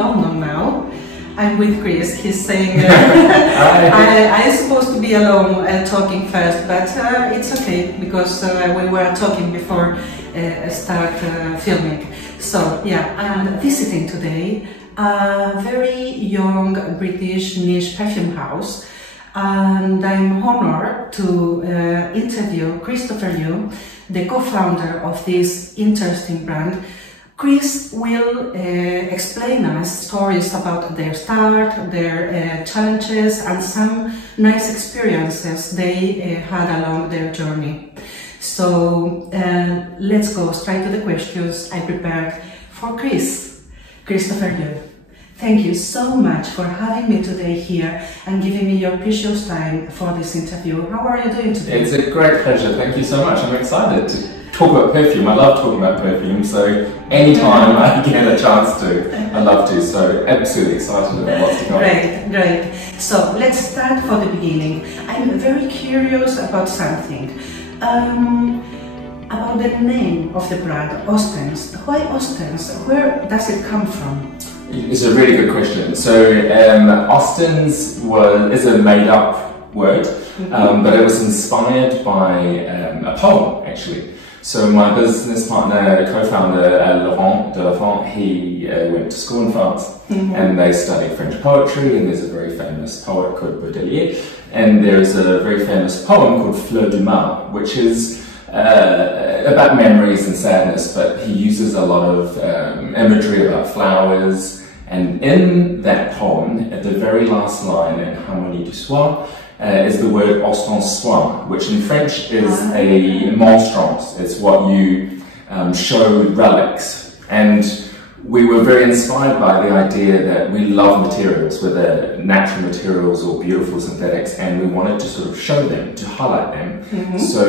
London now. I'm with Chris. He's saying I'm supposed to be alone talking first, but it's okay because we were talking before start filming. So yeah, I'm visiting today a very young British niche perfume house, and I'm honored to interview Christopher Yu, the co-founder of this interesting brand. Chris will explain us stories about their start, their challenges, and some nice experiences they had along their journey. So let's go straight to the questions I prepared for Chris. Christopher Yu, thank you so much for having me today here and giving me your precious time for this interview. How are you doing today? It's a great pleasure. Thank you so much. I'm excited to talk about perfume. I love talking about perfume, so anytime I get a chance to, I love to. So absolutely excited about what's to come. Great. So let's start for the beginning. I'm very curious about something. About the name of the brand, Ostens. Why Ostens? Where does it come from? It's a really good question. So Ostens is a made-up word, but it was inspired by a poem, actually. So my business partner, co-founder Laurent, he went to school in France, and they studied French poetry, and there's a very famous poet called Baudelaire, and there's a very famous poem called Fleur du Mal, which is about memories and sadness, but he uses a lot of imagery about flowers, and in that poem, at the very last line in Harmonie du Soir, is the word Ostens, which in French is a monstrance. It's what you show relics. And we were very inspired by the idea that we love materials, whether natural materials or beautiful synthetics, and we wanted to sort of show them, to highlight them. So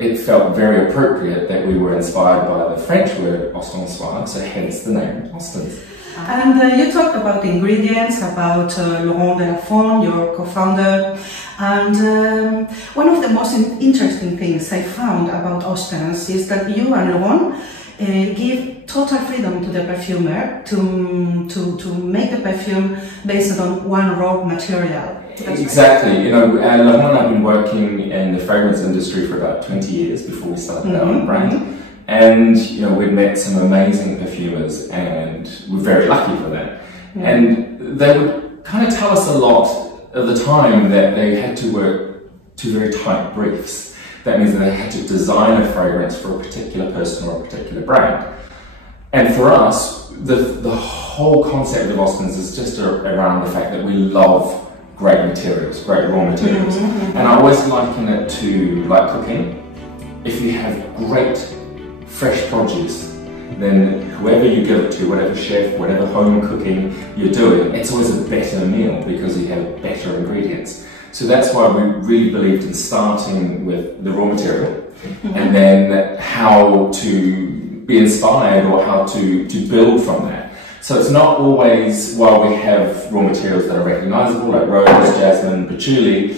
it felt very appropriate that we were inspired by the French word Ostens, so hence the name Ostens. And you talked about the ingredients, about Laurent Delafont, your co-founder, and one of the most interesting things I found about Ostens is that you and Laurent give total freedom to the perfumer to make the perfume based on one raw material. Exactly. Right. You know, Laurent and I have been working in the fragrance industry for about 20 years before we started our own brand. And, you know, we'd met some amazing perfumers and we're very lucky for that. And they would kind of tell us a lot of the time that they had to work to very tight briefs. That means that they had to design a fragrance for a particular person or a particular brand. And for us, the whole concept of Ostens is just around the fact that we love great materials, great raw materials. And I always liken it to like cooking. If you have great fresh produce, then whoever you give it to, whatever chef, whatever home cooking you're doing, it's always a better meal because you have better ingredients. So that's why we really believed in starting with the raw material and then how to be inspired or how to build from that. So it's not always, while we have raw materials that are recognizable like rose, jasmine, patchouli,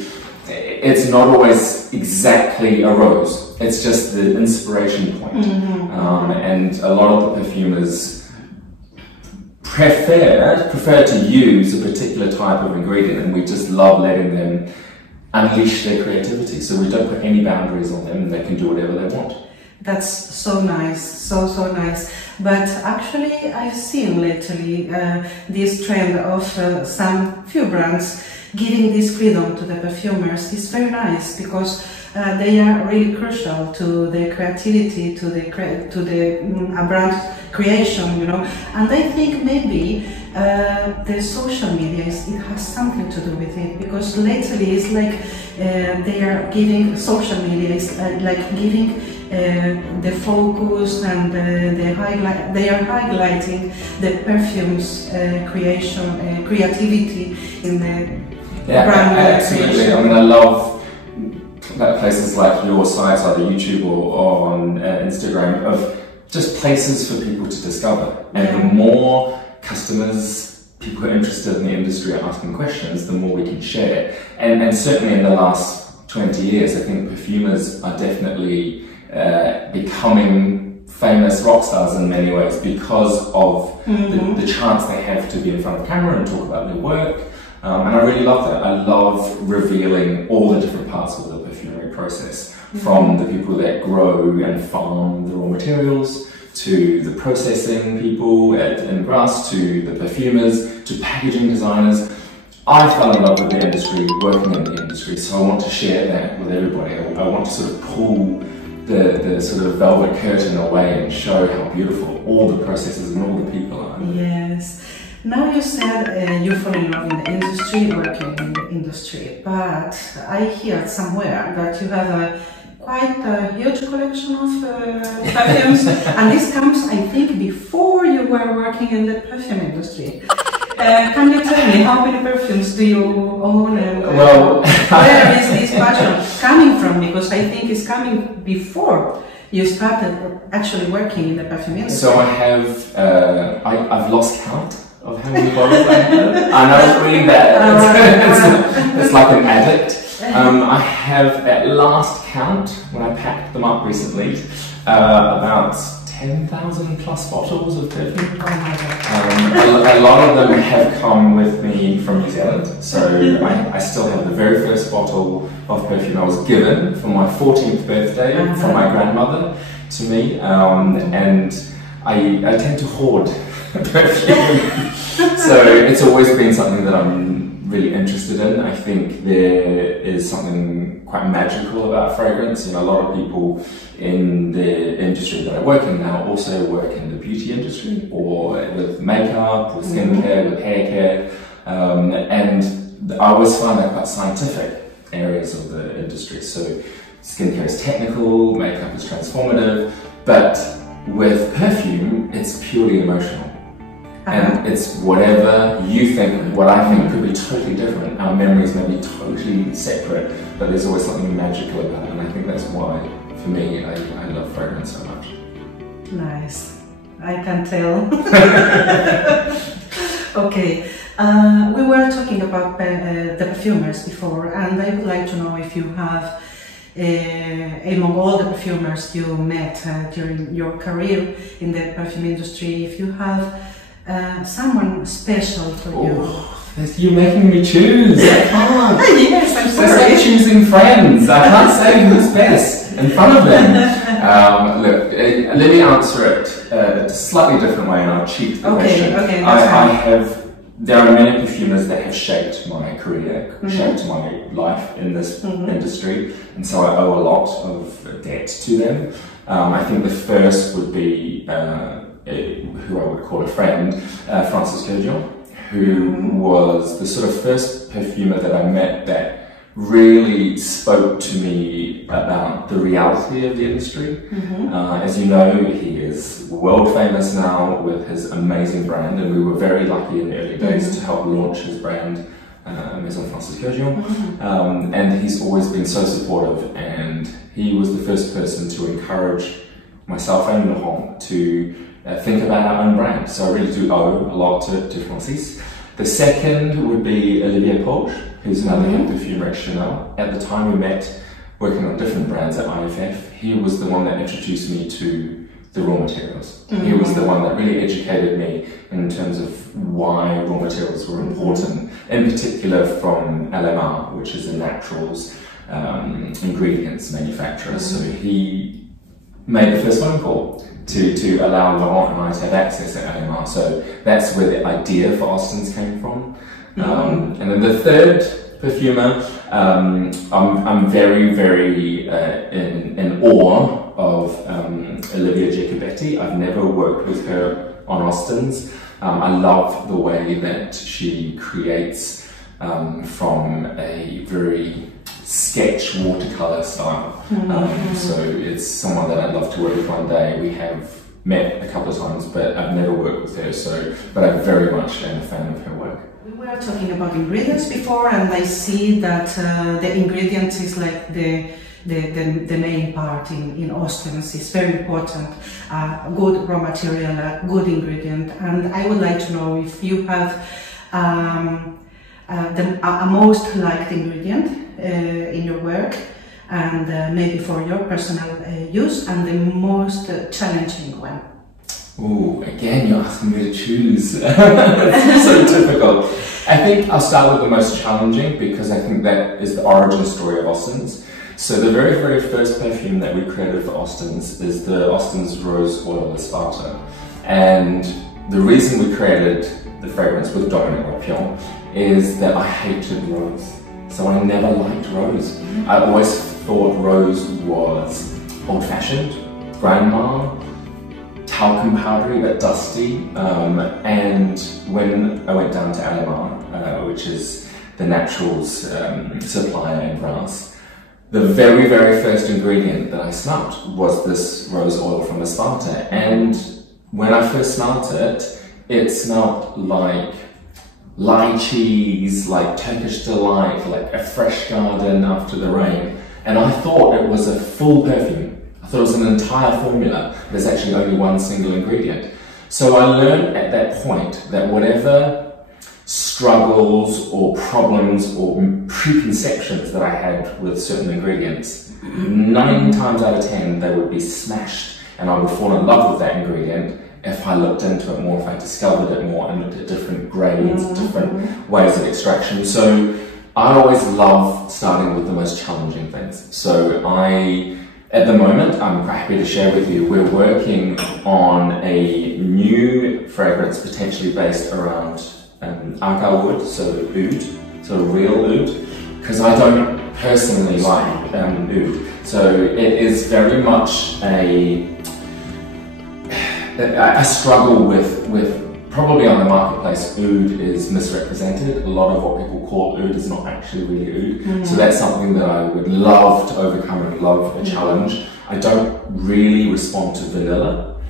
it's not always exactly a rose. It's just the inspiration point. And a lot of the perfumers prefer to use a particular type of ingredient, and we just love letting them unleash their creativity. So we don't put any boundaries on them, and they can do whatever they want. That's so nice, so nice. But actually, I've seen lately this trend of some few brands giving this freedom to the perfumers. Is very nice because they are really crucial to the creativity, to the brand creation, you know. And I think maybe the social media it has something to do with it, because lately it's like they are giving social media like giving the focus and they are highlighting the perfumes creativity in the brand absolutely. creation. I mean, I love places like your sites, either YouTube or on Instagram, of just places for people to discover. And the more customers, people who are interested in the industry are asking questions, the more we can share. And certainly in the last 20 years, I think perfumers are definitely becoming famous rock stars in many ways because of the chance they have to be in front of camera and talk about their work. And I really love that. I love revealing all the different parts of the perfumery process, from the people that grow and farm the raw materials, to the processing people in Grass, to the perfumers, to packaging designers. I fell in love with the industry, working in the industry, so I want to share that with everybody. I want to sort of pull the sort of velvet curtain away and show how beautiful all the processes and all the people are. Yes. Now you said you fall in love in the industry, working in the industry, but I heard somewhere that you have a quite a huge collection of perfumes, and this comes, I think, before you were working in the perfume industry. Can you tell me how many perfumes do you own, and where is this passion coming from? Because I think it's coming before you started actually working in the perfume industry. So I have, I've lost count of how many bottles I have. I know it's really bad. It's like an addict. I have, at last count, when I packed them up recently, about 10,000 plus bottles of perfume. A lot of them have come with me from New Zealand, so I still have the very first bottle of perfume I was given for my 14th birthday from my grandmother to me, and I tend to hoard perfume. So it's always been something that I'm really interested in. I think there is something quite magical about fragrance. You know, a lot of people in the industry that I work in now also work in the beauty industry, or with makeup, with skincare, with hair care, and I always find that quite scientific areas of the industry. So skincare is technical, makeup is transformative, but with perfume, it's purely emotional. And it's whatever you think, what I think could be totally different. Our memories may be totally separate, but there's always something magical about it. And I think that's why, for me, I love fragrance so much. Nice. I can tell. Okay. We were talking about the perfumers before, and I would like to know if you have, among all the perfumers you met during your career in the perfume industry, if you have someone special for you. You're making me choose. I can't. Yes, I'm sorry. It's like choosing friends. I can't say who's best in front of them. Look, let me answer it a slightly different way, and I'll cheat the question. Okay, that's fine. There are many perfumers that have shaped my career, shaped my life in this industry, and so I owe a lot of debt to them. I think the first would be who I would call a friend, Ostens Candles, who was the sort of first perfumer that I met that really spoke to me about the reality of the industry. As you know, he is world famous now with his amazing brand, and we were very lucky in the early days to help launch his brand, Maison Ostens Candles. And he's always been so supportive, and he was the first person to encourage myself and Laurent to think about our own brand. So I really do owe a lot to Francis. The second would be Olivier Porsche, who's another head perfumer at Chanel. At the time we met, working on different brands at IFF, he was the one that introduced me to the raw materials. He was the one that really educated me in terms of why raw materials were important, in particular from LMR, which is a naturals ingredients manufacturer. So he made the first phone call to allow Laurent and I to have access at LMR. So that's where the idea for Ostens came from. And then the third perfumer, I'm very, very in awe of Olivia Jacobetti. I've never worked with her on Ostens. I love the way that she creates from a very sketch watercolor style. So it's someone that I'd love to work with one day. We have met a couple of times, but I've never worked with her, but I very much am a fan of her work. We were talking about ingredients before, and I see that the ingredients is like the main part in Ostens. Is very important. Good raw material, a good ingredient, and I would like to know if you have a most liked ingredient in your work, and maybe for your personal use, and the most challenging one? Ooh, again, you're asking me to choose. It's so difficult. I think I'll start with the most challenging because I think that is the origin story of Ostens. So the very, very first perfume that we created for Ostens is the Ostens Rose Oil Esparto. And the reason we created the fragrance with Dominic Rapion is that I hated rose. So I never liked rose. I always thought rose was old-fashioned, grandma, talcum powdery but dusty. And when I went down to Alemar, which is the naturals supplier in France, the very, very first ingredient that I smelt was this rose oil from Esparto. And when I first smelt it, it smelled like lychees, like Turkish delight, like a fresh garden after the rain. And I thought it was a full perfume. I thought it was an entire formula. There's actually only one single ingredient. So I learned at that point that whatever struggles or problems or preconceptions that I had with certain ingredients, 9 times out of 10 they would be smashed and I would fall in love with that ingredient if I looked into it more, if I discovered it more and looked at different grades, different ways of extraction. So I always love starting with the most challenging things. So at the moment, I'm quite happy to share with you, we're working on a new fragrance potentially based around agar wood, so oud, so real oud, because I don't personally like oud. So it is very much I struggle with probably on the marketplace, oud is misrepresented. A lot of what people call oud is not actually really oud. So that's something that I would love to overcome and love a challenge. I don't really respond to vanilla,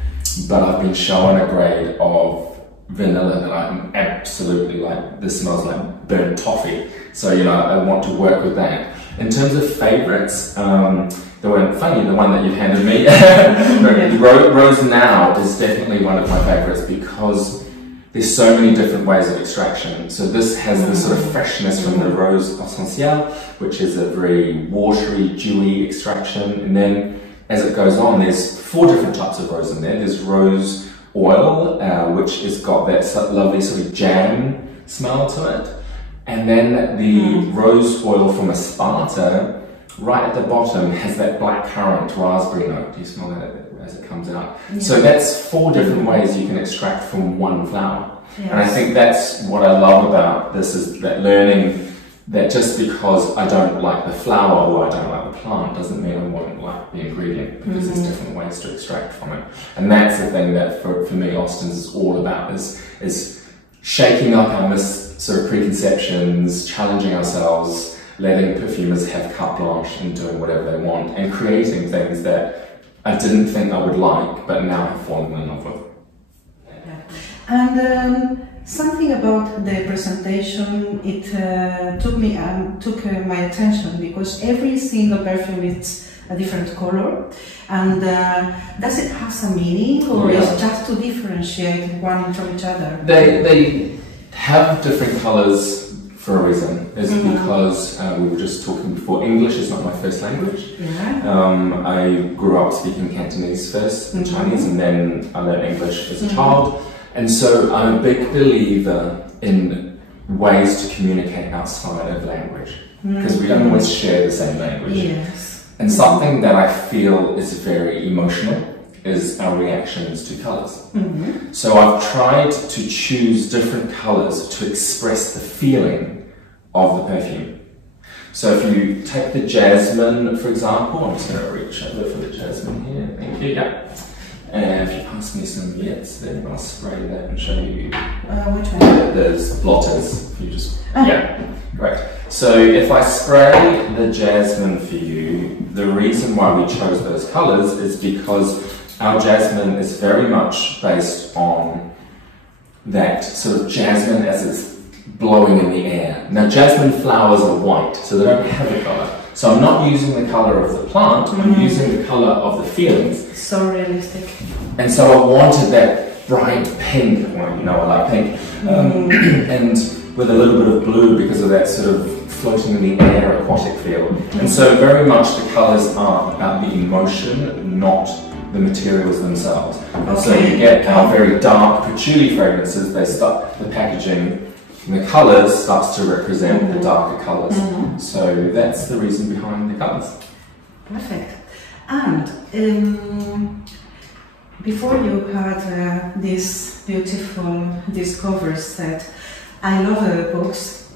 but I've been shown a grade of vanilla that I'm absolutely like, this smells like burnt toffee. So, you know, I want to work with that. In terms of favorites, the one that you've handed me, Rose Now is definitely one of my favorites because there's so many different ways of extraction. So this has this sort of freshness from the Rose Essentielle, which is a very watery, dewy extraction. And then as it goes on, there's 4 different types of rose in there. There's rose oil, which has got that lovely sort of jam smell to it. And then the rose oil from Esparto, right at the bottom, has that blackcurrant raspberry note. Do you smell that as it comes out? Yeah. So that's 4 different ways you can extract from one flower. Yes. And I think that's what I love about this, is that learning that just because I don't like the flower or I don't like the plant doesn't mean I won't like the ingredient, because there's different ways to extract from it. And that's the thing that for me Ostens is all about, is shaking up our sort of preconceptions, challenging ourselves, letting perfumers have carte blanche and doing whatever they want, and creating things that I didn't think I would like, but now I've fallen in love with. Yeah. And something about the presentation, it took my attention, because every single perfume is a different color. And does it have some meaning, or is it just to differentiate one from each other? They have different colors for a reason. Is because we were just talking before, English is not my first language. Yeah. I grew up speaking Cantonese first, and Chinese, and then I learned English as a child. And so I'm a big believer in ways to communicate outside of language, because we don't always share the same language. Yes. And something that I feel is very emotional is our reactions to colours. So I've tried to choose different colours to express the feeling of the perfume. So if you take the jasmine, for example, I'm just going to reach over for the jasmine here, thank you, yeah. And if you pass me some yets, then I'll spray that and show you. Which one? There's blotters, if you just, yeah, great. So if I spray the jasmine for you, the reason why we chose those colours is because our jasmine is very much based on that sort of jasmine as it's blowing in the air. Now jasmine flowers are white, so they don't have a colour. So I'm not using the colour of the plant, I'm using the colour of the feelings. So realistic. And so I wanted that bright pink, well, you know I like pink. And with a little bit of blue because of that sort of floating in the air aquatic feel. And so very much the colours are about the emotion, not the materials themselves. And so you get our very dark patchouli fragrances, they start, the packaging and the colours starts to represent the darker colours. So that's the reason behind the colours. Perfect. And before you had this beautiful discovery set, I love books.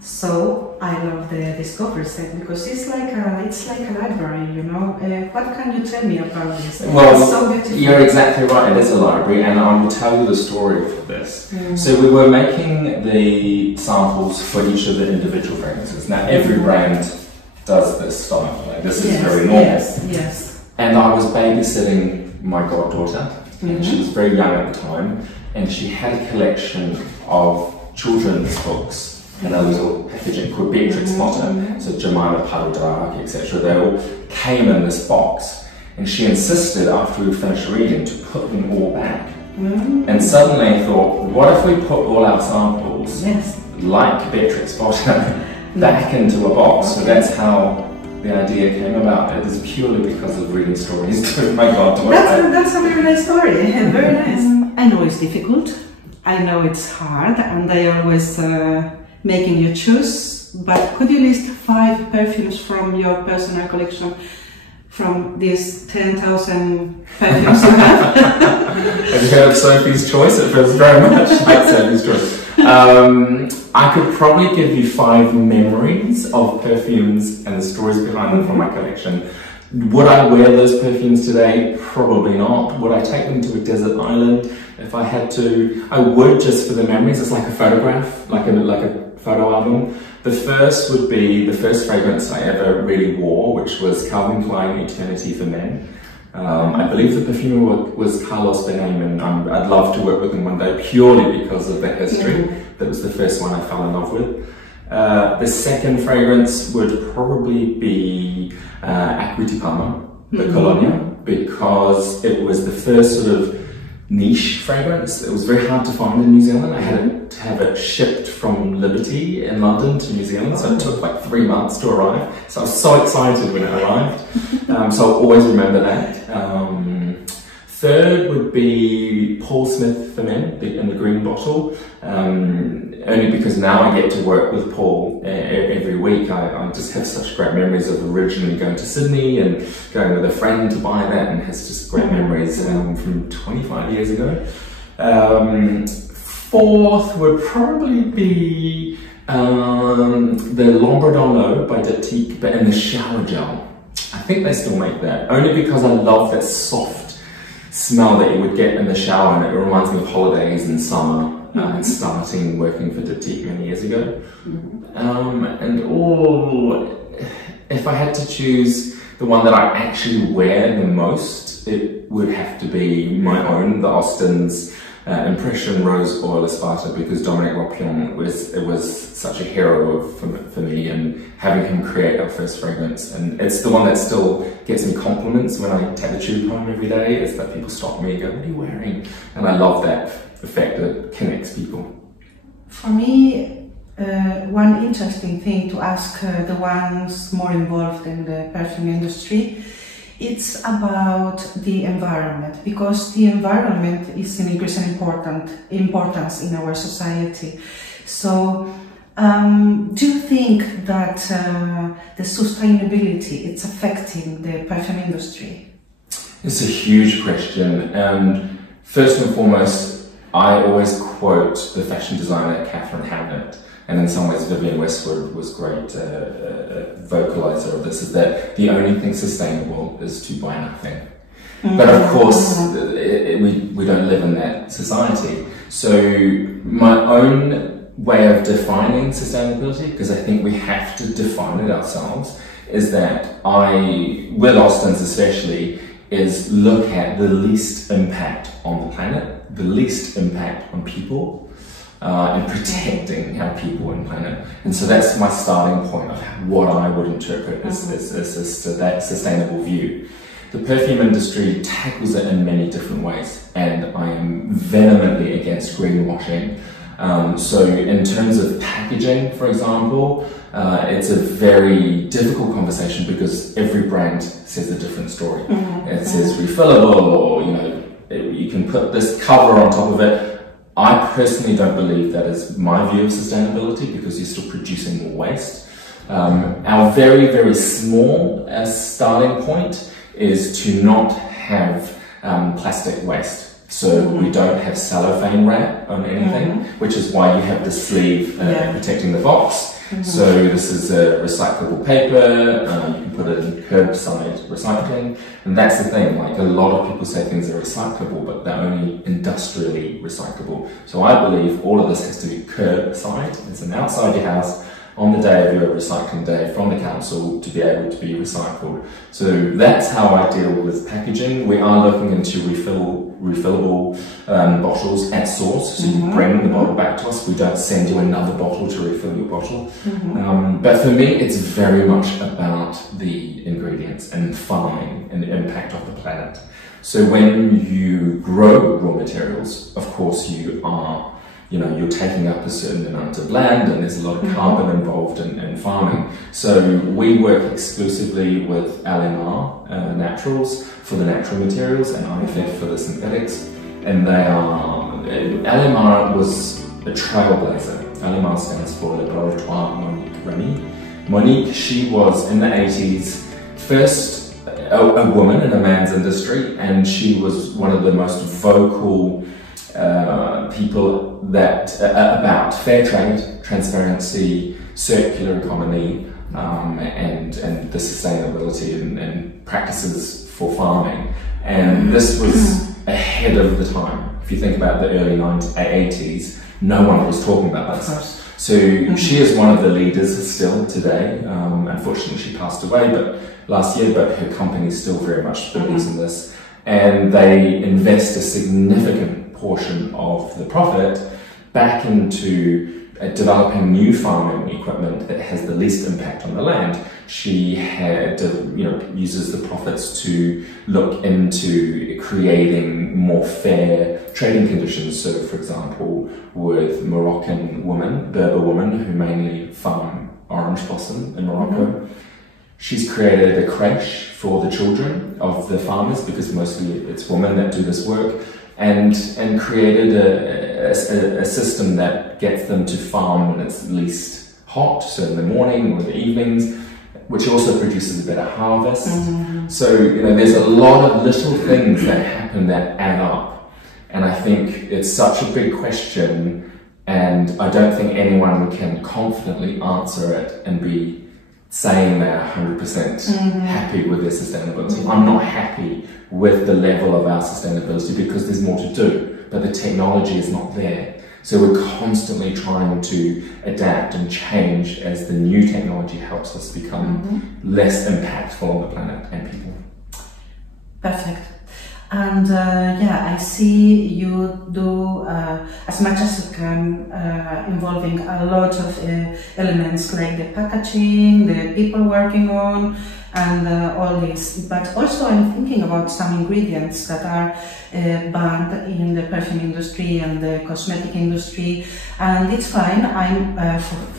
So I love the discovery set because it's like a library, you know. What can you tell me about this? Well, it's so beautiful. You're exactly right. It is a library, and I will tell you the story for this. So we were making the samples for each of the individual fragrances. Now every brand does this style. Like, this is very normal. Yes. And I was babysitting my goddaughter, and she was very young at the time, and she had a collection of children's books in a little packaging called Beatrix Potter, so Jemima Puddle Dark, etc. They all came in this box, and she insisted after we finished reading to put them all back. And suddenly I thought, what if we put all our samples, like Beatrix Potter, back into a box? So that's how the idea came about. It is purely because of reading stories to my goddaughter. That's a very nice story. Very nice. I know it's difficult. I know it's hard, and I always making you choose. But could you list 5 perfumes from your personal collection, from these 10,000 perfumes you have? Have you heard of Sophie's Choice? It feels very much like Sophie's Choice. I could probably give you 5 memories of perfumes and the stories behind them from my collection. Would I wear those perfumes today? Probably not. Would I take them to a desert island if I had to? I would, just for the memories. It's like a photograph, like a photo album. The first would be the first fragrance I ever really wore, which was Calvin Klein Eternity for Men. I believe the perfumer was Carlos Benem, and I'd love to work with him one day purely because of that history. That was the first one I fell in love with. The second fragrance would probably be Acqua di Parma, the Colonia, because it was the first sort of niche fragrance. It was very hard to find in New Zealand. I had to have it shipped from Liberty in London to New Zealand, so it took like 3 months to arrive. So I was so excited when it arrived. So I'll always remember that. Third would be Paul Smith for Men in the green bottle, only because now I get to work with Paul every week. I just have such great memories of originally going to Sydney and going with a friend to buy that, and has just great memories from 25 years ago. Fourth would probably be the Lombardino by Diptyque, but in the shower gel. I think they still make that, only because I love that soft smell that you would get in the shower, and it reminds me of holidays and summer and starting working for Diptyque many years ago. If I had to choose the one that I actually wear the most, it would have to be my own, the Ostens Impression Rose Oil Esparta, because Dominic Ropion was such a hero for me, and having him create our first fragrance. And it's the one that still gets me compliments when I take the tube home every day. It's that people stop me and go, "What are you wearing?" And I love that effect that connects people. For me, one interesting thing to ask the ones more involved in the perfume industry, it's about the environment, because the environment is an increasing importance in our society. So do you think that the sustainability is affecting the perfume industry? It's a huge question, and first and foremost, I always quote the fashion designer Catherine Hamnett, and in some ways Vivienne Westwood was great vocalizer of this, is that the only thing sustainable is to buy nothing. But of course, we don't live in that society. So my own way of defining sustainability, because I think we have to define it ourselves, is that with Ostens especially, is look at the least impact on the planet, the least impact on people, and protecting our people and planet. And so that's my starting point of what I would interpret as that sustainable view. The perfume industry tackles it in many different ways, and I am vehemently against greenwashing. So in terms of packaging, for example, it's a very difficult conversation because every brand says a different story. It says refillable, or you can put this cover on top of it. I personally don't believe that is my view of sustainability, because you're still producing more waste. Our very, very small starting point is to not have plastic waste. So we don't have cellophane wrap on anything, which is why you have the sleeve protecting the box. So this is a recyclable paper, you can put it in curbside recycling, and that's the thing, like a lot of people say things are recyclable, but they're only industrially recyclable. So I believe all of this has to be curbside, it's an outside your house, on the day of your recycling day from the council to be able to be recycled. So that's how I deal with packaging. We are looking into refillable bottles at source, so you bring the bottle back to us. We don't send you another bottle to refill your bottle. But for me, it's very much about the ingredients and farming and the impact of the planet. So when you grow raw materials, of course you are you're taking up a certain amount of land, and there's a lot of carbon involved in farming. So we work exclusively with LMR Naturals for the natural materials, and IFF for the synthetics. And they are, LMR was a trailblazer. LMR stands for Laboratoire Monique Remy. Monique, she was in the 80s, first a woman in a man's industry, and she was one of the most vocal people that about fair trade, transparency, circular economy, and the sustainability and practices for farming. And this was ahead of the time. If you think about the early 80s, no one was talking about this. So she is one of the leaders still today. Unfortunately, she passed away last year, but her company still very much believes in this. And they invest a significant portion of the profit back into developing new farming equipment that has the least impact on the land. She had, uses the profits to look into creating more fair trading conditions. So, for example, with Moroccan women, Berber women, who mainly farm orange blossom in Morocco, she's created a creche for the children of the farmers, because mostly it's women that do this work, and created a system that gets them to farm when it's least hot, so in the morning or the evenings, which also produces a better harvest. So, there's a lot of little things that happen that add up. And I think it's such a big question, and I don't think anyone can confidently answer it and be saying they're 100% happy with their sustainability. I'm not happy with the level of our sustainability because there's more to do, but the technology is not there. So we're constantly trying to adapt and change as the new technology helps us become less impactful on the planet and people. Perfect. And I see you do as much as you can, involving a lot of elements like the packaging, the people working on, and all this. But also I'm thinking about some ingredients that are banned in the perfume industry and the cosmetic industry, and it's fine.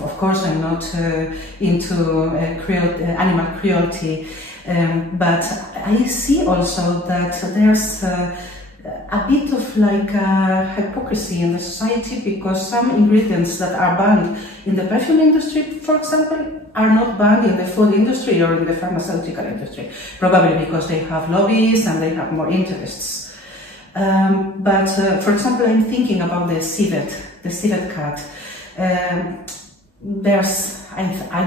Of course, I'm not into animal cruelty. But I see also that there's a bit of like hypocrisy in the society, because some ingredients that are banned in the perfume industry, for example, are not banned in the food industry or in the pharmaceutical industry, probably because they have lobbies and they have more interests. But for example, I'm thinking about the civet cat. I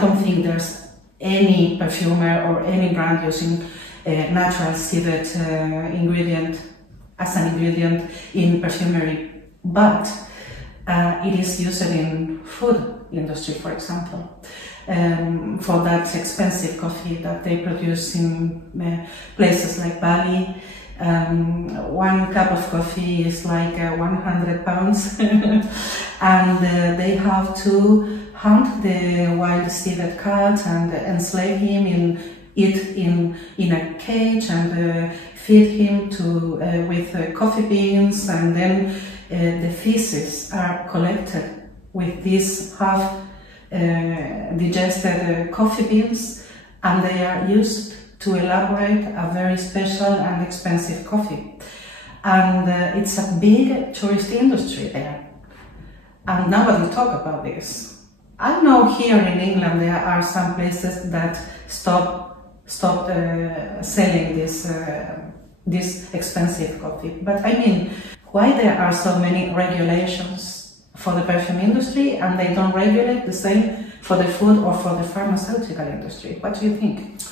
don't think there's any perfumer or any brand using natural civet ingredient as an ingredient in perfumery, but it is used in food industry, for example, for that expensive coffee that they produce in places like Bali. 1 cup of coffee is like 100 pounds and they have to hunt the wild civet cat and enslave him in a cage and feed him with coffee beans, and then the feces are collected with these half digested coffee beans, and they are used to elaborate a very special and expensive coffee. And it's a big tourist industry there. And nobody talk about this. I know here in England there are some places that stopped selling this expensive coffee. But I mean, why there are so many regulations for the perfume industry and they don't regulate the same for the food or for the pharmaceutical industry? What do you think?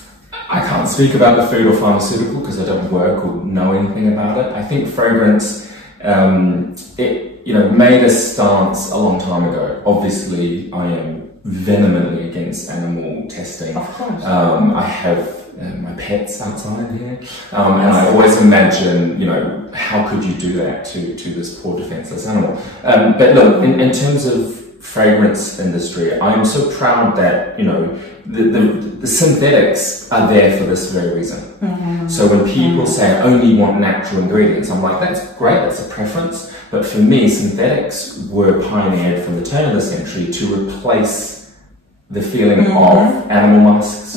I can't speak about the food or pharmaceutical because I don't work or know anything about it. I think fragrance, it made a stance a long time ago. Obviously, I am vehemently against animal testing. Of course. I have my pets outside here, and I always imagine, how could you do that to this poor defenseless animal? But look, in terms of fragrance industry, I'm so proud that the synthetics are there for this very reason. Mm-hmm. So when people say I only want natural ingredients, I'm like, that's great, that's a preference. But for me, synthetics were pioneered from the turn of the century to replace the feeling of animal musks,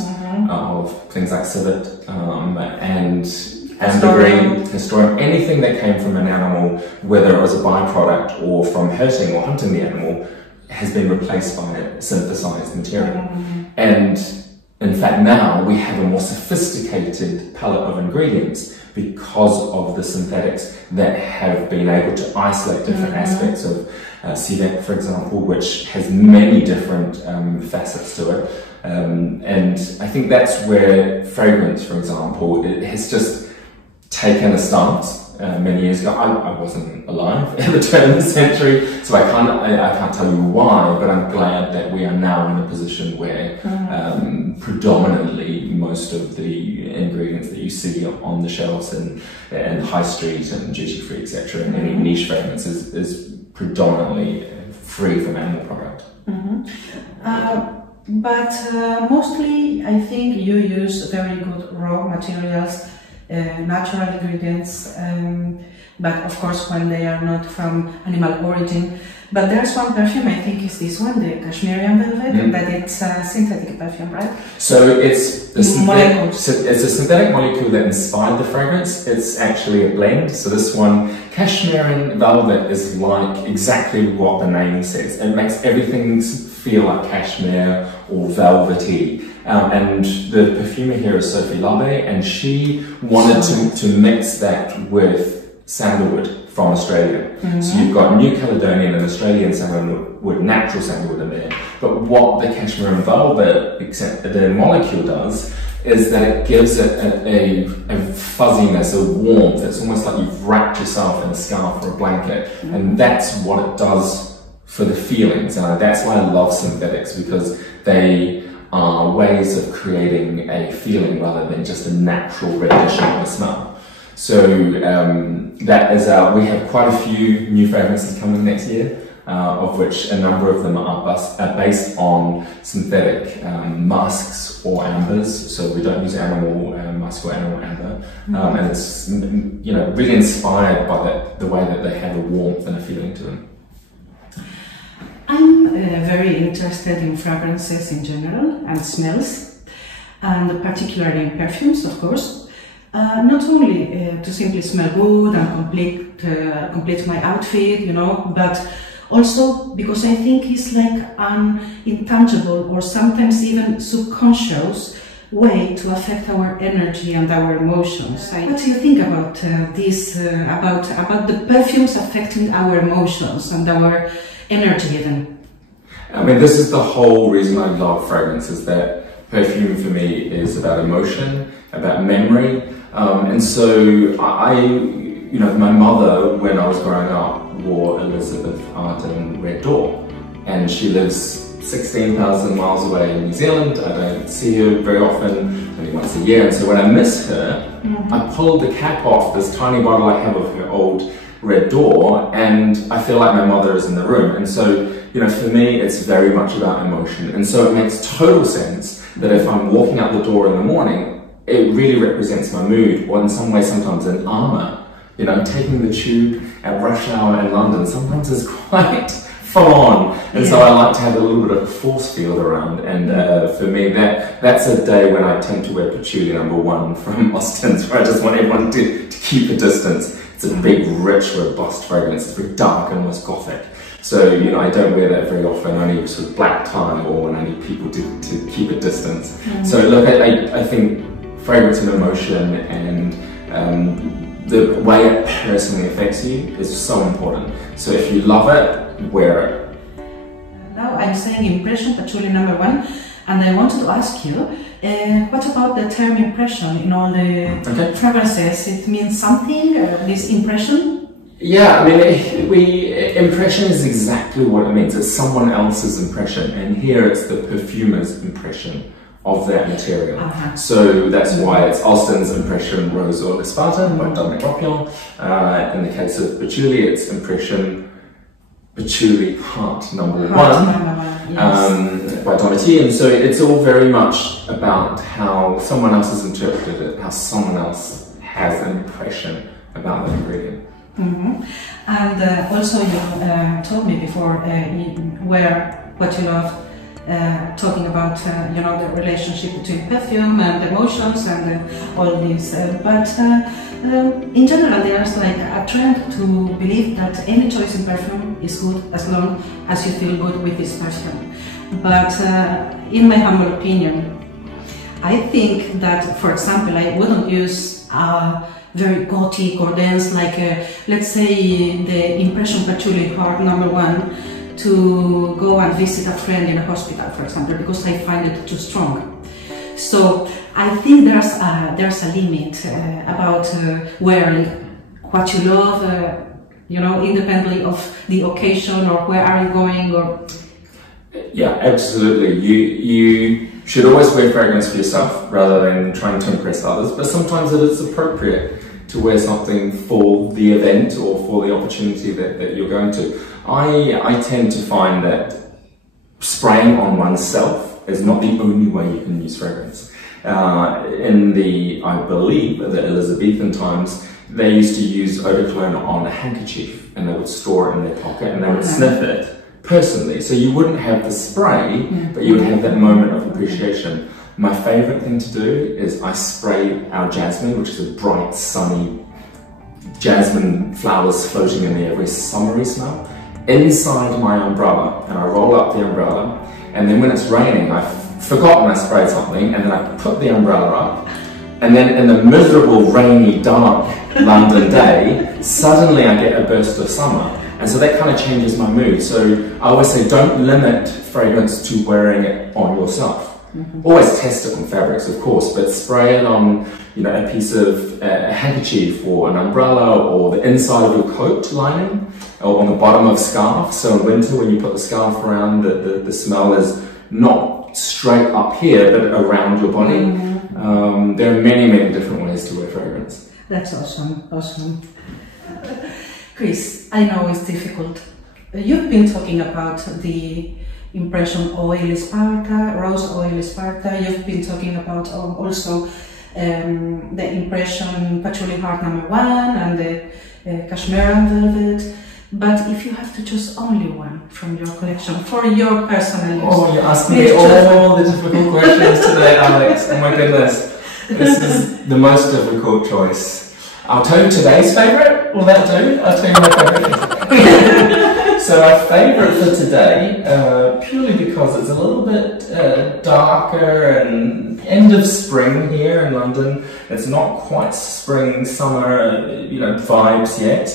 of things like civet and historian, anything that came from an animal, whether it was a byproduct or from hurting or hunting the animal, has been replaced by a synthesized material. And in fact, now we have a more sophisticated palette of ingredients because of the synthetics that have been able to isolate different aspects of civet, for example, which has many different facets to it. And I think that's where fragrance, for example, it has just taken a stance. Many years ago, I wasn't alive at the turn of the century, so I can't tell you why, but I'm glad that we are now in a position where predominantly most of the ingredients that you see on the shelves and high street and duty free, etc., and any niche fragrance is predominantly free from animal product. But mostly, I think you use very good raw materials, natural ingredients, but of course when they are not from animal origin. But there's one perfume, I think is this one, the Cashmere Velvet, that it's a synthetic perfume, right? So it's a synthetic molecule that inspired the fragrance. It's actually a blend. So this one, Cashmere Velvet, is like exactly what the name says. It makes everything feel like cashmere or velvety. And the perfumer here is Sophie Labbe, and she wanted to mix that with sandalwood from Australia. So you've got New Caledonian and Australian sandalwood, natural sandalwood in there. But what the Cashmere and Velvet, except the molecule does, is that it gives it a fuzziness, a warmth. It's almost like you've wrapped yourself in a scarf or a blanket. And that's what it does for the feelings. And that's why I love synthetics, because they are ways of creating a feeling rather than just a natural rendition of a smell. So that is we have quite a few new fragrances coming next year, of which a number of them are based on synthetic musks or ambers. So we don't use animal musk or animal amber, and it's really inspired by the way that they have a warmth and a feeling to them. I'm very interested in fragrances in general and smells, and particularly in perfumes, of course. Not only to simply smell good and complete my outfit, but also because I think it's like an intangible or sometimes even subconscious way to affect our energy and our emotions. What do you think about this? About the perfumes affecting our emotions and our energy even? I mean, this is the whole reason I love fragrance, is that perfume for me is about emotion, about memory. And so my mother, when I was growing up, wore Elizabeth Arden Red Door, and she lives 16,000 miles away in New Zealand. I don't see her very often, only once a year. And so when I miss her, I pulled the cap off this tiny bottle I have of her old Red Door, and I feel like my mother is in the room. And so, for me, it's very much about emotion. And so it makes total sense that if I'm walking out the door in the morning, it really represents my mood, or in some way sometimes an armor You know, taking the tube at rush hour in London sometimes is quite full on, and so I like to have a little bit of a force field around, and for me that's a day when I tend to wear Patchouli No. 1 from Ostens, where I just want everyone to keep a distance. It's a big, rich, robust fragrance. It's very dark and almost gothic. So, you know, I don't wear that very often, only sort of black tie or when I need people to keep a distance. So look, I think fragrance and emotion and the way it personally affects you is so important. So if you love it, wear it. Now I'm saying impression, Patchouli No. 1, and I wanted to ask you, what about the term impression in all the fragrances? It means something, this impression? Yeah, I mean, impression is exactly what it means. It's someone else's impression, and here it's the perfumer's impression of that material. So that's why it's Ostens Impression Rose Oil Esparta by Dominic Ropion. In the case of Patchouli, it's Impression Patchouli Heart No. 1 by Donati. And so it's all very much about how someone else has interpreted it, how someone else has an impression about the ingredient. And also you told me before what you love, talking about you know, the relationship between perfume and emotions and all this. But in general, there's like a trend to believe that any choice in perfume is good as long as you feel good with this perfume. But in my humble opinion, I think that, for example, I wouldn't use very gothic or dense, like let's say the Impression Patchouli Heart No. 1 to go and visit a friend in a hospital, for example, because I find it too strong. So I think there's a limit about wearing what you love, you know, independently of the occasion or where are you going or... Yeah, absolutely. You should always wear fragrance for yourself rather than trying to impress others, but sometimes it is appropriate to wear something for the event or for the opportunity that you're going to. I tend to find that spraying on oneself is not the only way you can use fragrance. I believe, the Elizabethan times, they used to use eau de cologne on a handkerchief and they would store it in their pocket and they would sniff it personally. So you wouldn't have the spray, but you would have that moment of appreciation. My favorite thing to do is I spray our jasmine, which is a bright, sunny jasmine flowers floating in the air, very summery smell, inside my umbrella, and I roll up the umbrella, and then when it's raining, I've forgotten I sprayed something, and then I put the umbrella up, and then in the miserable, rainy, dark London day, suddenly I get a burst of summer. And so that kind of changes my mood. So I always say, don't limit fragrance to wearing it on yourself. Always test it on fabrics, of course, but spray it on, you know, a piece of a handkerchief or an umbrella or the inside of your coat lining or on the bottom of a scarf. So in winter, when you put the scarf around, the smell is not straight up here, but around your body. There are many, many different ways to wear fragrance. That's awesome, awesome. Chris, I know it's difficult. You've been talking about the Impression Oil Esparta, Rose Oil Esparta. You've been talking about also the Impression Patchouli Heart No. 1 and the Cashmere Velvet. But if you have to choose only one from your collection for your personal use... Oh, you're asking me all the difficult questions today, Alex. Oh my goodness. This is the most difficult choice. I'll tell you today's favourite. Will that do? I'll tell you my favourite. So my favourite for today, purely because it's a little bit darker and end of spring here in London. It's not quite spring, summer, you know, vibes yet.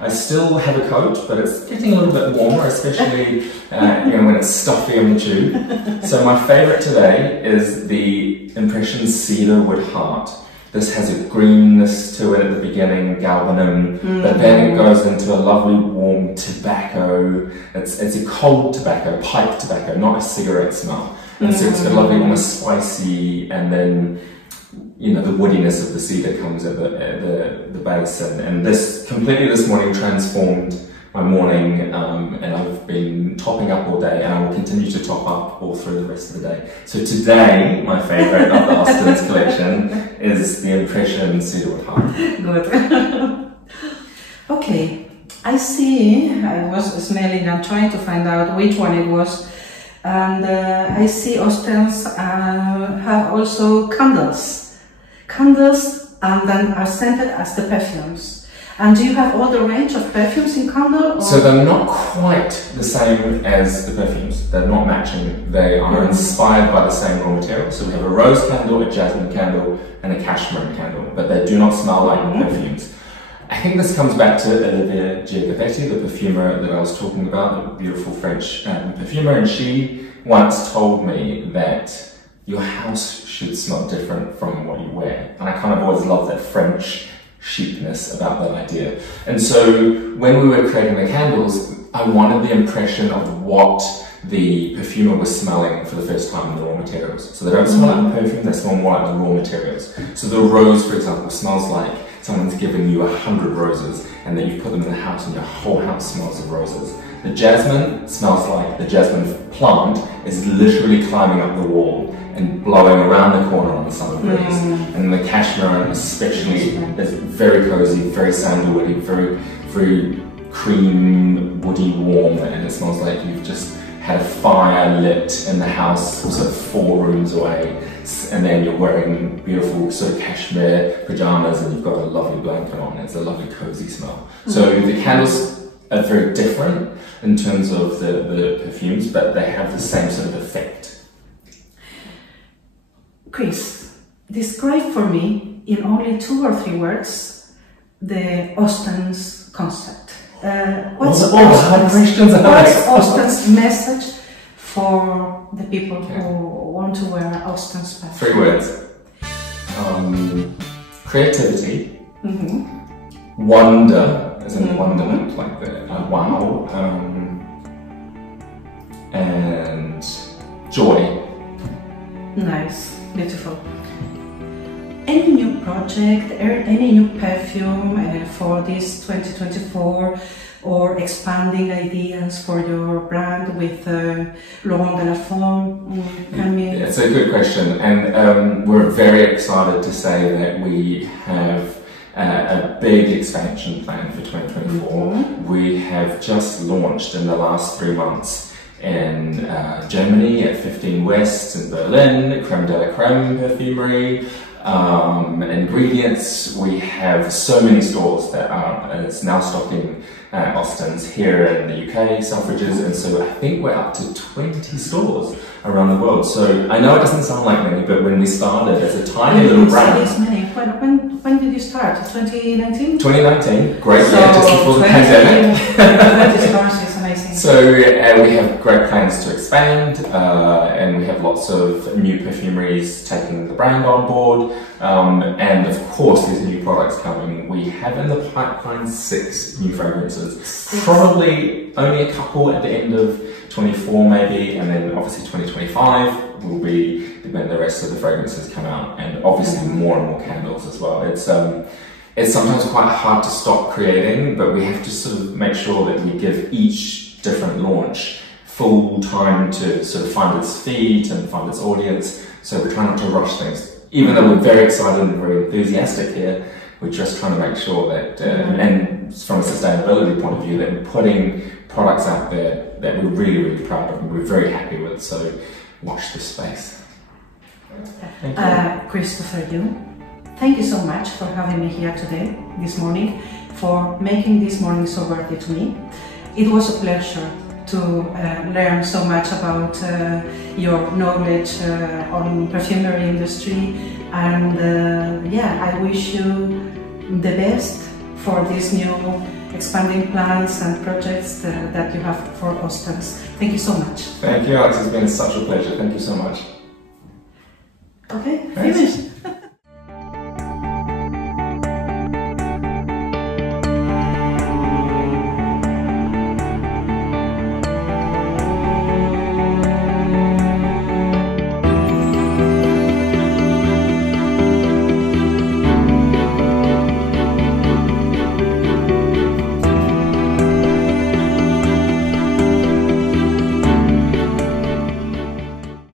I still have a coat, but it's getting a little bit warmer, especially you know, when it's stuffy on the tube. So my favourite today is the Impression Cedarwood Heart. This has a greenness to it at the beginning, galbanum, but then it goes into a lovely warm tobacco. It's a cold tobacco, pipe tobacco, not a cigarette smell. And so it's a lovely, almost spicy, and then, you know, the woodiness of the cedar comes at the base. And this completely this morning transformed my morning, and I've been topping up all day, and I will continue to top up all through the rest of the day. So today, my favourite of the Ostens collection is the Impression Cedarwood Heart. Good. Okay, I see, I was smelling and trying to find out which one it was, and I see Ostens have also candles. Candles and then are scented as the perfumes. And do you have all the range of perfumes in candle? Or? So they're not quite the same as the perfumes. They're not matching. They are inspired by the same raw material. So we have a rose candle, a jasmine candle, and a cashmere candle, but they do not smell like the perfumes. I think this comes back to Guerra, the perfumer that I was talking about, the beautiful French perfumer, and she once told me that your house should smell different from what you wear. And I kind of always love that French chicness about that idea. And so when we were creating the candles, I wanted the impression of what the perfumer was smelling for the first time in the raw materials. So they don't smell like the perfume, they smell more like the raw materials. So the rose, for example, smells like someone's given you 100 roses and then you put them in the house and your whole house smells of roses. The jasmine smells like the jasmine plant is literally climbing up the wall and blowing around the corner on the summer breeze. And the cashmere especially is very cozy, very sandalwoody, very cream, woody, warm, and it smells like you've just had a fire lit in the house sort of 4 rooms away, and then you're wearing beautiful sort of cashmere pajamas and you've got a lovely blanket on. It's a lovely cozy smell. So the candles are very different in terms of the perfumes, but they have the same sort of effect. Chris, describe for me in only 2 or 3 words the Ostens concept. What's Ostens' message for the people who want to wear Ostens perfume? 3 words. Creativity, wonder, as in wonderment, like the wow, and joy. Nice, beautiful. Any new project, any new perfume for this 2024, or expanding ideas for your brand with Laurent de la Femme? It's a good question, and we're very excited to say that we have a big expansion plan for 2024. We have just launched in the last 3 months in Germany at 15 West, in Berlin, Creme de la Creme Perfumery. Ingredients, we have so many stores that are now stocking Ostens here in the UK, Selfridges, and so I think we're up to 20 stores around the world. So I know it doesn't sound like many, but when we started as a tiny little brand... When did you start? 2019? 2019, great year, just before the pandemic. 20 stores is amazing. So we have great plans to expand, and we have lots of new perfumeries taking the brand on board, and of course there's new products coming. We have in the pipeline 6 new fragrances, probably only a couple at the end of 24 maybe, and then obviously 2025 will be when the rest of the fragrances come out, and obviously more and more candles as well. It's sometimes quite hard to stop creating, but we have to sort of make sure that we give each different launch full time to sort of find its feet and find its audience. So we're trying not to rush things. Even though we're very excited and very enthusiastic here, we're just trying to make sure that, and from a sustainability point of view, that we're putting products out there that we're really, really proud of and we're very happy with. So watch this space. Christopher, thank you so much for having me here today, this morning, for making this morning so worthy to me. It was a pleasure to learn so much about your knowledge on perfumery industry, and I wish you the best for these new expanding plans and projects that you have for Ostens. Thank you so much. Thank you, Alex. It's been such a pleasure. Thank you so much. Okay, finished.